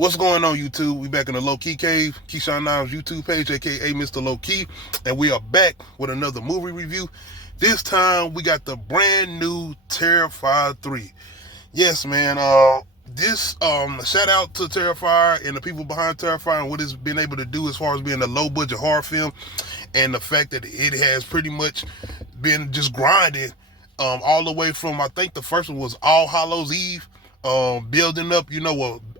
What's going on, YouTube? We back in the Low Key Cave, Keyshawn Niles YouTube page, aka Mr. Low Key, and we are back with another movie review. This time we got the brand new Terrifier 3. Yes, man. This shout out to Terrifier and the people behind Terrifier and what it's been able to do as far as being a low budget horror film, and the fact that it has pretty much been just grinding all the way from, I think the first one was All Hallows Eve, building up,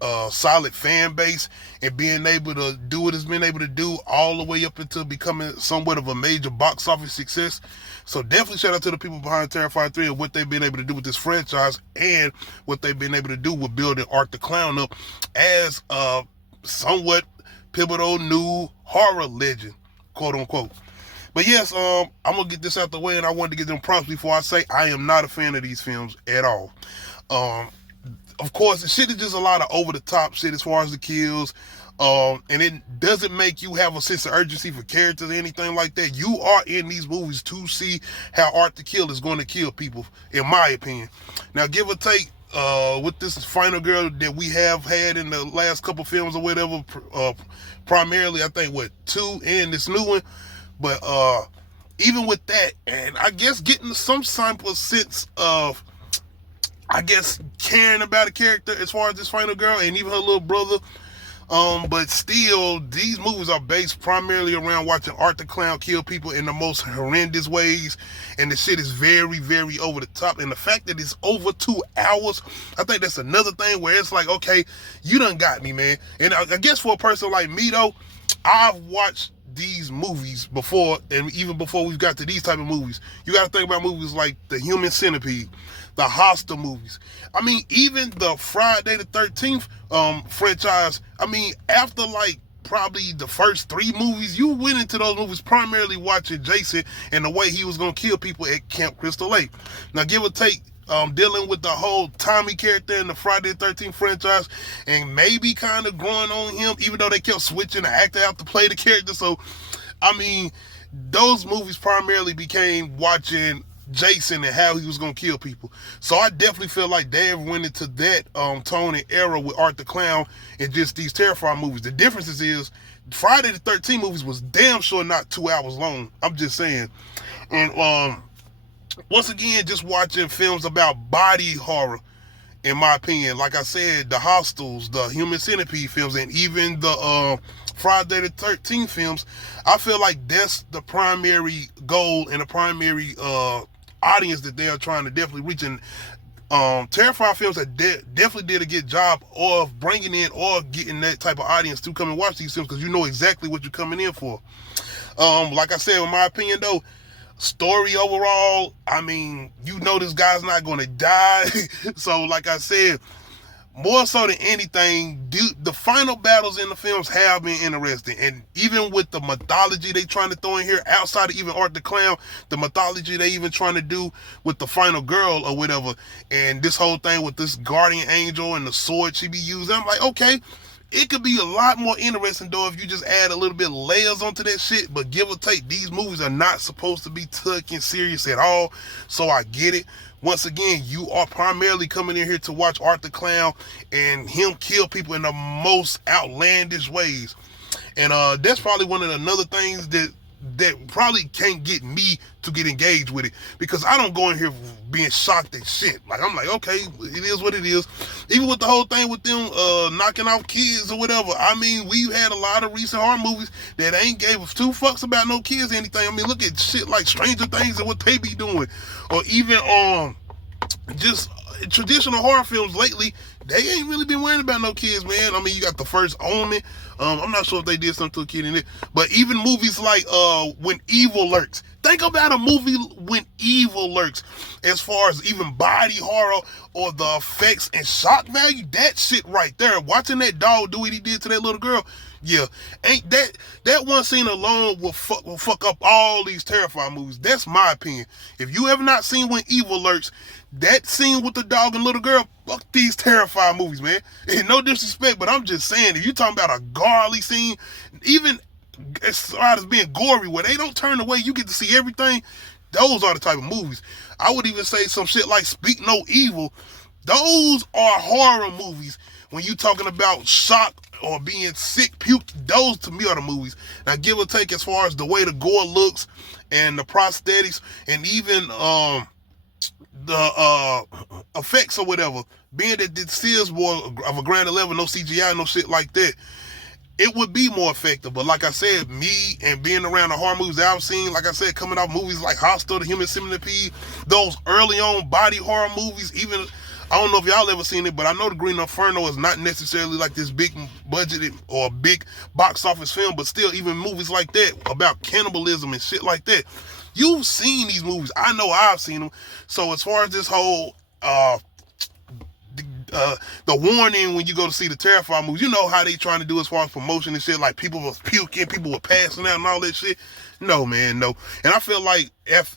a solid fan base and being able to do what it's been able to do all the way up into becoming somewhat of a major box office success. So definitely shout out to the people behind Terrifier 3 and what they've been able to do with this franchise and what they've been able to do with building Art the Clown up as a somewhat pivotal new horror legend, quote unquote. But yes, I'm going to get this out the way, and I wanted to get them props before I say I am not a fan of these films at all. Of course, the shit is just a lot of over-the-top shit as far as the kills, and it doesn't make you have a sense of urgency for characters or anything like that. You are in these movies to see how Art the Kill is going to kill people, in my opinion. Now, give or take, with this final girl that we have had in the last couple films or whatever, primarily, I think, 2 and this new one, but even with that, and I guess getting some simple sense of, caring about a character as far as this final girl and even her little brother. But still, these movies are based primarily around watching Art the Clown kill people in the most horrendous ways. And the shit is very, very over the top. And the fact that it's over 2 hours, I think that's another thing where it's like, okay, you done got me, man. And I guess for a person like me, though, I've watched these movies before, and even before we've got to these type of movies. You got to think about movies like The Human Centipede, the Hostel movies. I mean, even the Friday the 13th franchise. I mean, after like probably the first 3 movies, you went into those movies primarily watching Jason and the way he was going to kill people at Camp Crystal Lake. Now, give or take, dealing with the whole Tommy character in the Friday the 13th franchise and maybe kind of growing on him, even though they kept switching the actor out to play the character. So, I mean, those movies primarily became watching Jason and how he was going to kill people. So I definitely feel like they went into that tone and era with Art the Clown and just these Terrifier movies. The difference is Friday the 13th movies was damn sure not 2 hours long. I'm just saying. And once again, just watching films about body horror, in my opinion, like I said, the Hostels, the Human Centipede films, and even the Friday the 13th films, I feel like that's the primary goal and the primary audience that they are trying to definitely reach. And Terrifier films that definitely did a good job of bringing in or getting that type of audience to come and watch these films, because you know exactly what you're coming in for. Like I said, in my opinion, though, story overall, I mean, this guy's not going to die. So, like I said, more so than anything, the final battles in the films have been interesting. And even with the mythology they trying to throw in here, outside of even Art the Clown, the mythology they even trying to do with the final girl or whatever, and this whole thing with this guardian angel and the sword she be using, I'm like, okay, it could be a lot more interesting, though, if you just add a little bit of layers onto that shit. But give or take, these movies are not supposed to be taken serious at all. So I get it. Once again, you are primarily coming in here to watch Art the Clown and him kill people in the most outlandish ways. And that's probably one of the another things that probably can't get me to get engaged with it, because I don't go in here being shocked at shit. Like, I'm like, okay, it is what it is. Even with the whole thing with them knocking off kids or whatever, I mean, we've had a lot of recent horror movies that ain't gave us 2 fucks about no kids or anything. I mean, look at shit like Stranger Things and what they be doing, or even just traditional horror films lately. They ain't really been worrying about no kids, man. I mean, you got the first Omen. I'm not sure if they did something to a kid in it, but even movies like When Evil Lurks. Think about a movie When Evil Lurks, as far as even body horror or the effects and shock value. That shit right there, watching that dog do what he did to that little girl, yeah, ain't that one scene alone will fuck up all these Terrifier movies. That's my opinion. If you have not seen When Evil Lurks, that scene with the dog and little girl, fuck these Terrifier movies, man. And no disrespect, but I'm just saying, if you talking about a garly scene, even as far as being gory, where they don't turn away, you get to see everything, those are the type of movies. I would even say some shit like Speak No Evil. Those are horror movies when you talking about shock or being sick, puke, those to me are the movies. Now, give or take as far as the way the gore looks and the prosthetics and even the effects or whatever, being that this is more of a grand 11, no CGI, no shit like that, it would be more effective. But like I said, me and being around the horror movies that I've seen, like I said, coming out movies like Hostel, The Human Centipede, those early on body horror movies, even, I don't know if y'all ever seen it, but I know The Green Inferno is not necessarily like this big budgeted or big box office film, but still, even movies like that about cannibalism and shit like that, you've seen these movies. I know I've seen them. So as far as this whole the warning when you go to see the Terrifier movies, you know how they trying to do as far as promotion and shit, like people was puking, people were passing out and all that shit. No, man, no. And I feel like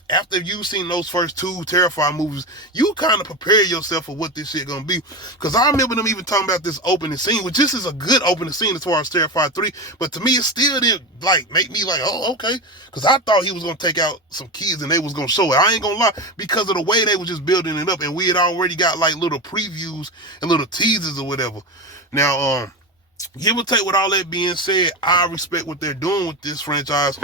after you've seen those first two Terrifier movies, you kind of prepare yourself for what this shit gonna be. Because I remember them even talking about this opening scene, which this is a good opening scene as far as Terrifier 3, but to me it still didn't like make me like, oh, okay. Because I thought he was gonna take out some kids and they was gonna show it. I ain't gonna lie, because of the way they was just building it up, and we had already got like little previews and little teasers or whatever. Now, give or take with all that being said, I respect what they're doing with this franchise.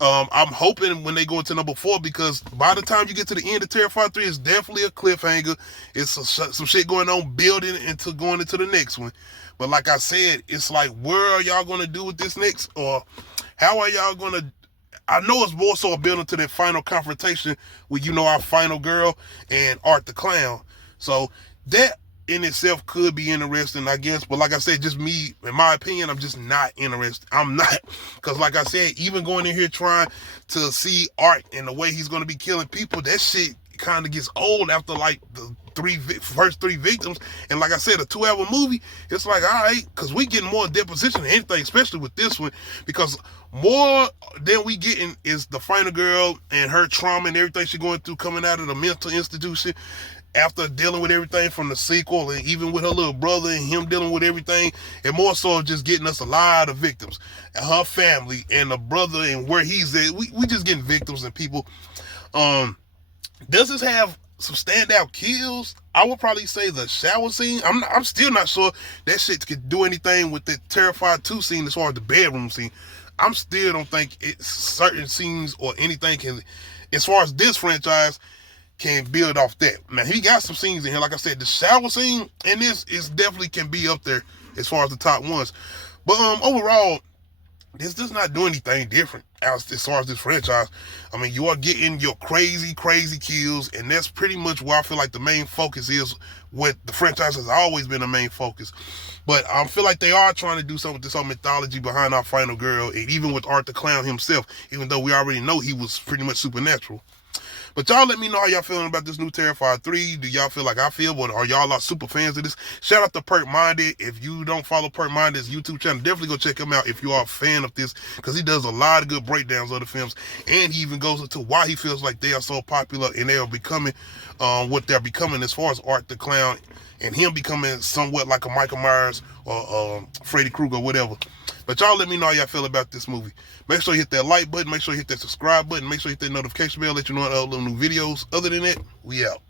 I'm hoping when they go into number 4, because by the time you get to the end of Terrifier 3, it's definitely a cliffhanger. It's some shit going on building into going into the next one. But like I said, it's like, where are y'all going to do with this next? Or how are y'all going to... I know it's more so a building to that final confrontation with, you know, our final girl and Art the Clown. So that in itself could be interesting, I guess. But like I said, just me, in my opinion, I'm just not interested. I'm not. Because like I said, even going in here trying to see Art and the way he's going to be killing people, that shit kind of gets old after like the first three victims. And like I said, a 2-hour movie, it's like, all right, because we getting more deposition than anything, especially with this one. Because more than we getting is the final girl and her trauma and everything she's going through coming out of the mental institution, after dealing with everything from the sequel, and even with her little brother and him dealing with everything, and more so just getting us a lot of victims, and her family and the brother and where he's at. We just getting victims and people. Does this have some standout kills? I would probably say the shower scene. I'm still not sure that shit could do anything with the Terrifier 2 scene as far as the bedroom scene. I'm still don't think certain scenes or anything can, as far as this franchise, can build off that. Now, he got some scenes in here. Like I said, the shower scene in this is definitely can be up there as far as the top ones. But overall, this does not do anything different as far as this franchise. I mean, you are getting your crazy, crazy kills, and that's pretty much where I feel like the main focus is. What the franchise has always been the main focus. But I feel like they are trying to do something with this whole mythology behind our final girl, and even with Art the Clown himself, even though we already know he was pretty much supernatural. But y'all let me know how y'all feeling about this new Terrifier 3. Do y'all feel like I feel? Or are y'all like super fans of this? Shout out to Perk Minded. If you don't follow Perk Minded's YouTube channel, definitely go check him out if you are a fan of this, because he does a lot of good breakdowns of the films. And he even goes into why he feels like they are so popular and they are becoming what they're becoming as far as Art the Clown and him becoming somewhat like a Michael Myers or Freddy Krueger or whatever. But y'all let me know how y'all feel about this movie. Make sure you hit that like button. Make sure you hit that subscribe button. Make sure you hit that notification bell. Let you know when I upload new videos. Other than that, we out.